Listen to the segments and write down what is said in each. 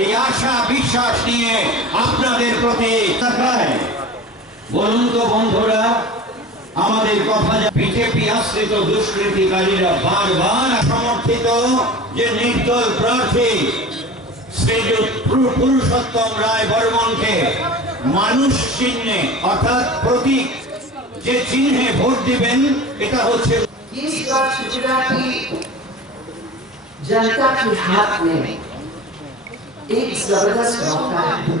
এই আশা বিশ্বাস নিয়ে আপনাদের প্রতি বলুন তো বন্ধুরা, আমাদের কথা বিজেপি আশ্রিত দুষ্কৃতিকারীরা বারবার সমর্থিত যে নির্দল প্রার্থী শ্রীযুক্ত পুরুষোত্তম রায় বর্মনকে মানুষ চিহ্নে অর্থাৎ প্রতীক যে চিহ্নে ভোট দিবেন, এটা হচ্ছে इस बार त्रिपुरा की जनता के हाथ में एक जबरदस्त मौका है।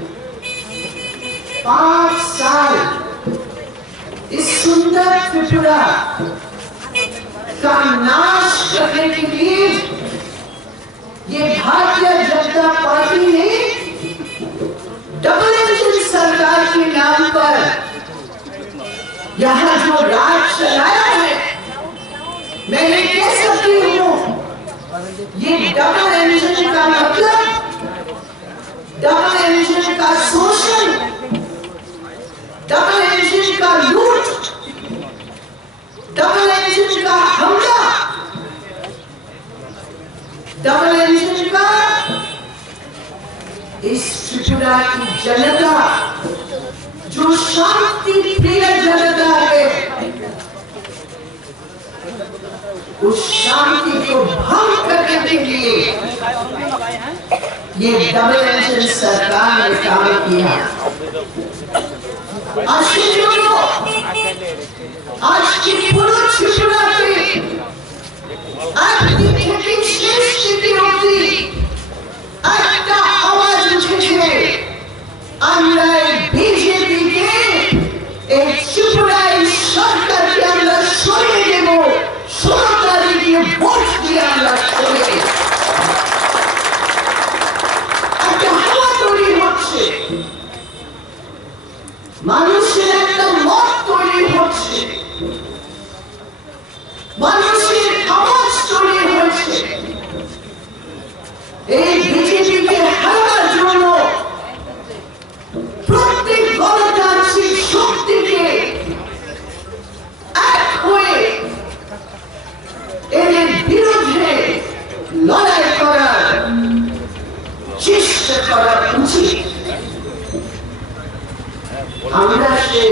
5 साल इस सुंदर त्रिपुरा का नाश करने के लिए ये भारतीय जनता पार्टी ने डबल इंजन सरकार के नाम पर यहाँ जो राज चलाया है, मैं ये कह सकती हूँ, ये डबल इंजन का मतलब डबल इंजन का शोषण, डबल इंजन का लूट, डबल इंजन का हमला, डबल इंजन का इस त्रिपुरा की जनता जो शांति प्रिय जनता है, उस शांति को भंग करने के लिए ये डबल इंजन सरकार ने काम किया। आज की पूरा त्रिपुरा के स्थिति होती একটা আওয়াজ উঠেছে, আমরা বিজেপি কে এই ত্রিপুরায় সরকারকে আমরা সরিয়ে দেব, 16 তারিখে ভোট দিয়ে আমরা সরিয়ে দেব। একটা হাওয়া তৈরি হচ্ছে, মানুষের একটা মত তৈরি হচ্ছে, মানুষের আওয়াজ তৈরি হচ্ছে। এই বিজেপিকে হারানোর জন্য প্রত্যেক গণতান্ত্রিক শক্তিকে এক হয়ে এদের বিরুদ্ধে লড়াই করার চেষ্টা করা উচিত। আমরা সে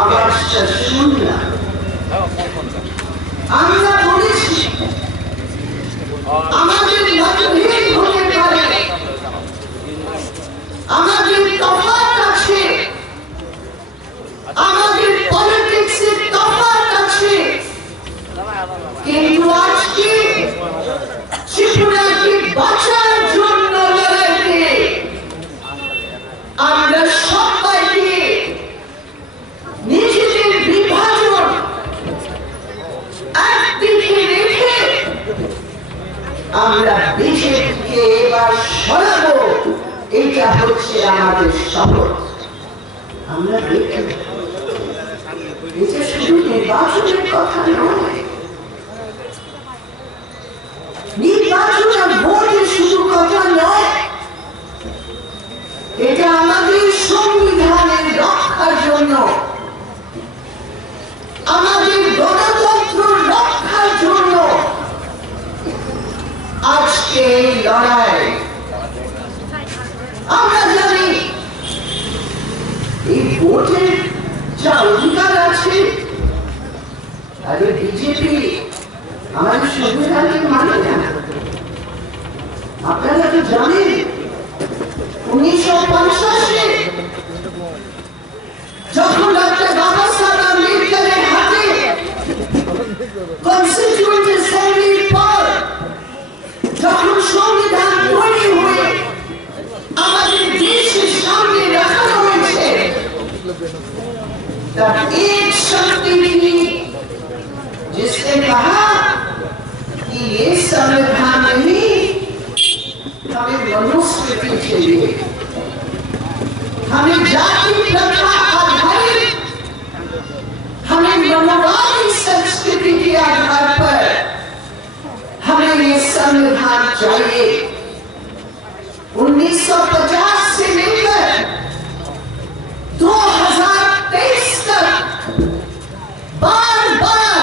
আওয়াজটা শুনলাম, আমরা বলেছি আমাদের মতভেদ হতে পারে, আমাদের তফাৎ আছে, আমাদের পলিটিক্সের তফাৎ আছে, কিন্তু আজকে ত্রিপুরাকে বাঁচার জন্য লড়াইতে আমরা সবাইকে নিজেদের বিভাজন একদিকে রেখে আমরা বিজেপিকে এবার সরাবো, এটা হচ্ছে আমাদের শপথ। আমরা দেখি এটা শুধু নির্বাচনের কথা নয়, নির্বাচন আর ভোটের শুধু কথা নয়, এটা আমাদের সংবিধানের রক্ষার জন্য, আমাদের গণতন্ত্র রক্ষার জন্য আজকে এই লড়াই। আমরা জানি এই ভোটের যা অধিকার আছে, আরে বিজেপি আমাদের সংবিধানকে মানে না। আপনারা তো জানেন 1950-এ যখন ডক্টর বাবা সাহেব আম্বেদকরের হাতে কনস্টিটিউয়েন্ট অ্যাসেম্বলির পর যখন সংবিধান তৈরি হয়ে আমাদের দেশের সামনে রাখানো হয়েছে, तब एक शक्ति थी जिसने कहा कि ये संविधान नहीं, हमें मनुस्मृति चाहिए, हमें जाति प्रथा आधारित, हमें मनोवादी संस्कृति के आधार पर हमें ये संविधान चाहिए। 1950 से लेकर 2023 तक बार बार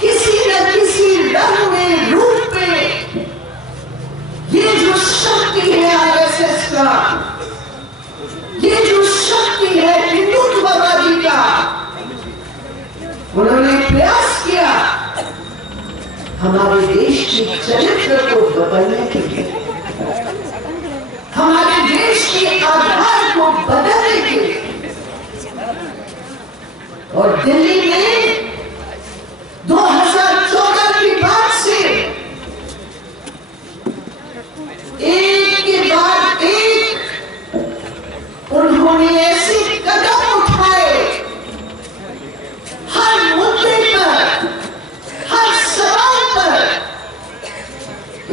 किसी न किसी रंग में, रूप में ये जो शक्ति उन्होंने प्रयास किया हमारे देश के चरित्र को बदलने के लिए, हमारे देश के आधार को बदलने के लिए। और दिल्ली में 2014 के बाद से एक के बाद एक उन्होंने ऐसे कदम उठाए, हर मुद्दे पर, हर सवाल पर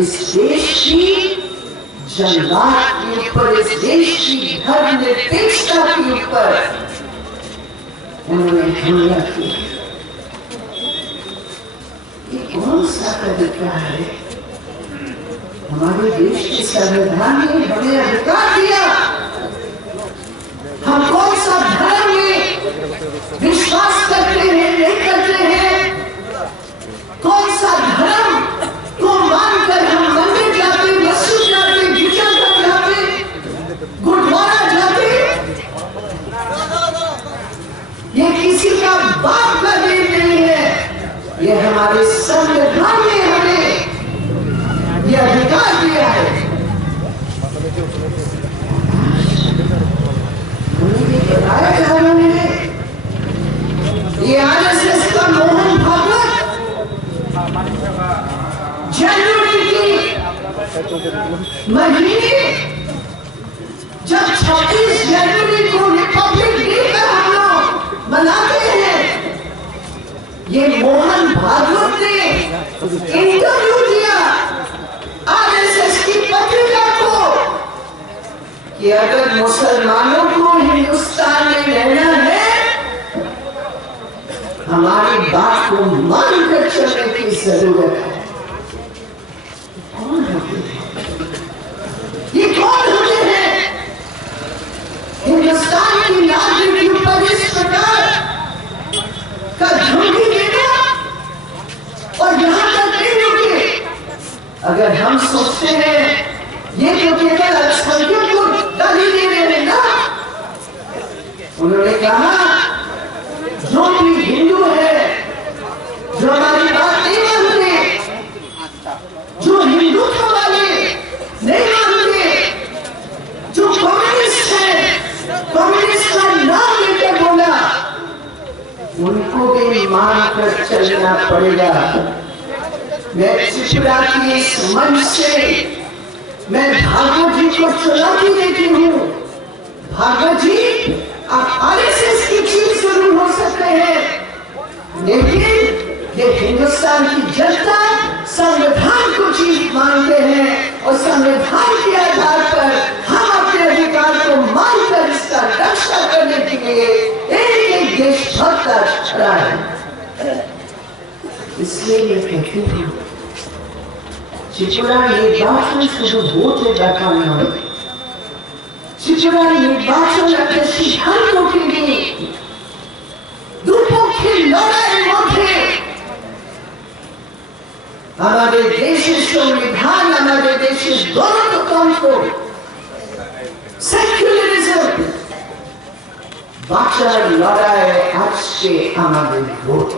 इस देश की जनता के ऊपर, इस देश की धर्मनिरपेक्षता के ऊपर उन्होंने हमला किया। ये कौन सा तरीका है? हमारे देश के संविधान ने हमें अधिकार दिया, हम कौन सा धर्म में विश्वास करते हैं, नहीं करते हैं, कौन सा धर्म को मानकर हम मंदिर जाते, मस्जिद जाते, गिरजाघर जाते, गुरुद्वारा जाते, ये किसी का बाप का देन नहीं है, ये हमारे संविधान ने हमें ये अधिकार दिया है। बताया उन्होंने ये आरएसएस का मोहन भागवत जनवरी की महीने जब 26 जनवरी को रिपब्लिक डे पर हम लोग मनाते हैं, ये मोहन भागवत ने इंटरव्यू दिया आरएसएस की पत्रिका को कि अगर मुसलमानों को हिंदुस्तान में रहना है, हमारी बात को मानकर चलने की जरूरत है। कौन होते हैं ये? कौन होते हैं? हिंदुस्तान की नागरिक के ऊपर इस प्रकार का धमकी देना और यहां तक नहीं रुके। अगर हम सोचते हैं ये तो केवल अल्पसंख्यक को गाली दे रहे हैं ना, उन्होंने कहा जो भी हिंदू है, जो हमारी बात नहीं मानते, जो हिंदुत्व वाले नहीं मानते, जो कम्युनिस्ट है, कम्युनिस्ट का नाम लेकर बोला, उनको भी मानकर चलना पड़ेगा। मैं त्रिपुरा की इस मंच से मैं भागवत जी को चुनौती देती हूँ। भागवत जी, आप आरएसएस की चीज जरूर हो सकते हैं, लेकिन ये हिंदुस्तान की जनता संविधान को चीज मानते हैं और संविधान के आधार पर हम अपने अधिकार को मानकर इसका रक्षा करने के लिए एक देशभक्त खड़ा है। इसलिए मैं कहती हूँ त्रिपुरा निर्वाचन শুধু ভোটের ব্যাপার নয়, त्रिपुरा निर्वाचन একটা সিদ্ধান্ত নিয়ে দুপক্ষের লড়াইয়ের মধ্যে আমাদের দেশের সংবিধান, আমাদের দেশের গণতন্ত্র, সেকুলারিজম বাঁচার লড়াই আজকে আমাদের ভোট।